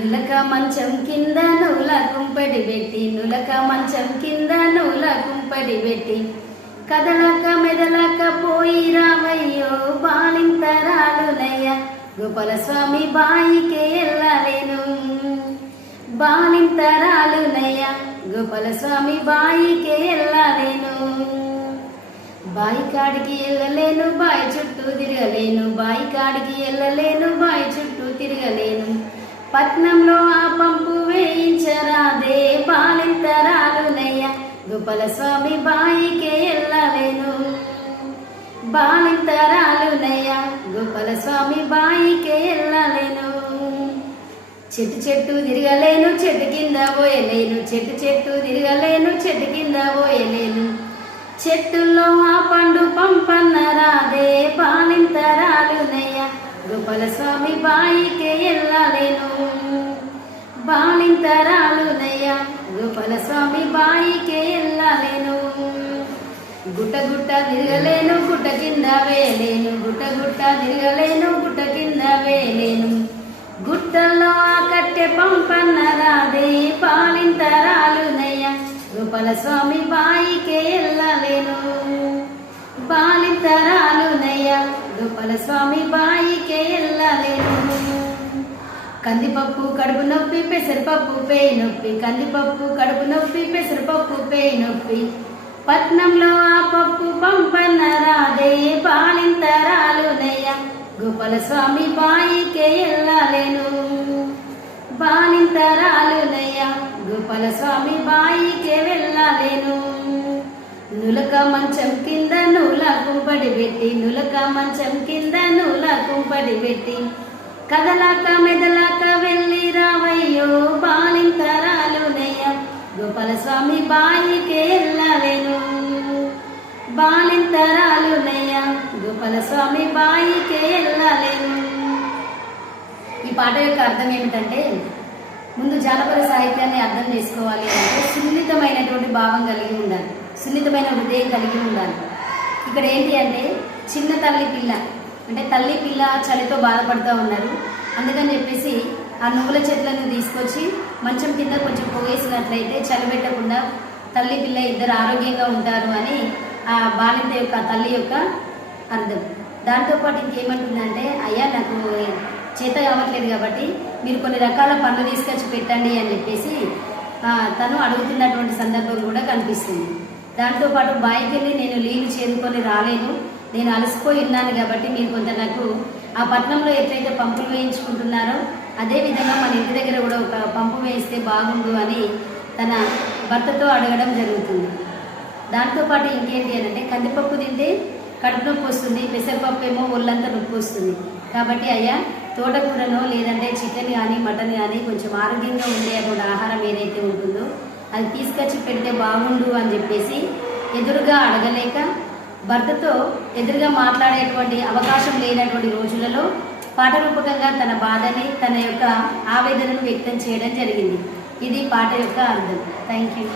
నులక మంచం కింద నూల కుంపటి పెట్టి నులక మంచం కింద నూల కుంపటి పెట్టి కదలక మెదలక పోయి రావయ్యో బాలింతరాలునయ్య గోపాల స్వామి బాయికే ఎల్లలేను బాలింతరాలునయ్య గోపాల స్వామి బాయికే ఎల్లలేను బాయి కాడికి వెళ్ళలేను బాయి చుట్టూ తిరగలేను బాయి కాడికి వెళ్ళలేను బాయి చుట్టూ తిరగలేను పట్నంలో ఆ పంపు వేయించరాదే బాలింతరాలునయ్య గోపాల స్వామి బాయికే వెళ్ళలేను బాలింతరాలునయ్య గోపాల స్వామి బాయికే వెళ్ళలేను చెట్టు చెట్టు తిరగలేను చెట్టు కింద పోయలేను చెట్టు చెట్టు తిరగలేను చెట్టు కింద పోయలేను చెట్టుల్లో ఆ పండు పంపన్న రాదే బాలింతరాలునయ్య గోపాల స్వామి బాయికే వెళ్ళలేను బాలింతరాలునయ్య గోపాల స్వామి బాయికే వెళ్ళలేను గుట్ట గుట్ట తిరగలేను గుట్ట కింద వేయలేను గుట్ట గుట్ట తిరగలేను గుట్ట కింద వేయలేను గుట్టల్లో ఆ కట్టె పంపన్న రాదే బాలింతరాలునయ్య గోపాల స్వామి బాయికే వెళ్ళలేను బాలింతరాలునయ్య గోపాల స్వామి బాయికే వెళ్ళలేను కందిపప్పు కడుపు నొప్పి పెసరపప్పు పేయి నొప్పి కందిపప్పు కడుపు నొప్పి పెసరపప్పు పేయి నొప్పి పట్నంలో ఆ పప్పు పంపన్న రాదే బాలింతరాలునయ్య గోపాల స్వామి బాయికే వెళ్ళలేను బాలింతరాలునయ్య గోపాల స్వామి బాయికే వెళ్ళలేను నులక మంచం కింద నూల కుంపడి పెట్టి నులక మంచం కింద నూల కుంపడి పెట్టి కదలాక మెదలాక వెళ్ళి రావయ్యో బాలింతరాలునయ్య గోపాల స్వామి బాయికే వెళ్ళలేను బాలింతరాలునయ్య గోపాల స్వామి బాయికే వెళ్ళలేను. ఈ పాట యొక్క అర్థం ఏమిటంటే, ముందు జానపద సాహిత్యాన్ని అర్థం చేసుకోవాలి అంటే సున్నితమైనటువంటి భావం కలిగి ఉండాలి, సున్నితమైన హృదయం కలిగి ఉండాలి. ఇక్కడ ఏంటి అంటే, చిన్న తల్లి పిల్ల అంటే తల్లి పిల్ల చలితో బాధపడుతూ ఉన్నారు. అందుకని చెప్పేసి ఆ నువ్వుల చెట్లను తీసుకొచ్చి మంచం కింద కొంచెం పోగేసినట్లయితే చలి పెట్టకుండా తల్లి పిల్ల ఇద్దరు ఆరోగ్యంగా ఉంటారు అని ఆ బాలింత యొక్క తల్లి యొక్క అర్థం. దాంతోపాటు ఇంకేమంటుందంటే, అయ్యా నాకు చేత కావట్లేదు కాబట్టి మీరు కొన్ని రకాల పండ్లు తీసుకొచ్చి పెట్టండి అని చెప్పేసి తను అడుగుతున్నటువంటి సందర్భం కూడా కనిపిస్తుంది. దాంతోపాటు బాయికి వెళ్ళి నేను నీళ్లు చేదుకొని రాలేను, నేను అలసిపోయి ఉన్నాను కాబట్టి మీరు కొంత నాకు ఆ పట్టణంలో ఎట్లయితే పంపులు వేయించుకుంటున్నారో అదేవిధంగా మన ఇంటి దగ్గర కూడా ఒక పంపు వేయిస్తే బాగుండు అని తన భర్తతో అడగడం జరుగుతుంది. దాంతోపాటు ఇంకేంటి అని అంటే, కందిపప్పు తింటే కడుపు నొప్పి వస్తుంది, పెసరపప్పు ఏమో ఒళ్ళంతా నొప్పి వస్తుంది. కాబట్టి అయ్యా తోటకూరనో లేదంటే చికెన్ కానీ మటన్ కానీ కొంచెం ఆరోగ్యంగా ఉండేటువంటి ఆహారం ఏదైతే ఉంటుందో అది తీసుకొచ్చి పెడితే బాగుండు అని చెప్పేసి ఎదురుగా అడగలేక భర్తతో ఎదురుగా మాట్లాడేటువంటి అవకాశం లేనటువంటి రోజులలో పాట రూపకంగా తన బాధని తన యొక్క ఆవేదనను వ్యక్తం చేయడం జరిగింది. ఇది పాట యొక్క అర్థం. Thank you.